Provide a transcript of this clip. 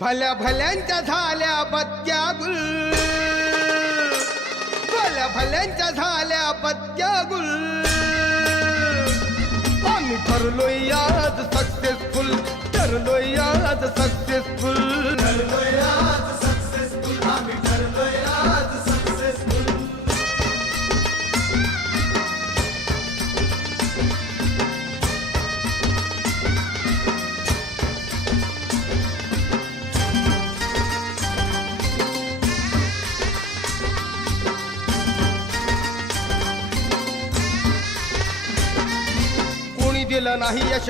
भल्या भल्यांच्या झाल्या बत्त्या गुल, भल्या भल्यांच्या झाल्या बत्त्या गुल. आम्ही ठरलोय आज सक्सेसफुल, ठरलोय आज सक्सेसफुल, ठरलोय आज सक्सेसफुल, आम्ही ठरलोय आज सक्सेसफुल. कोणी दिलं नाही यश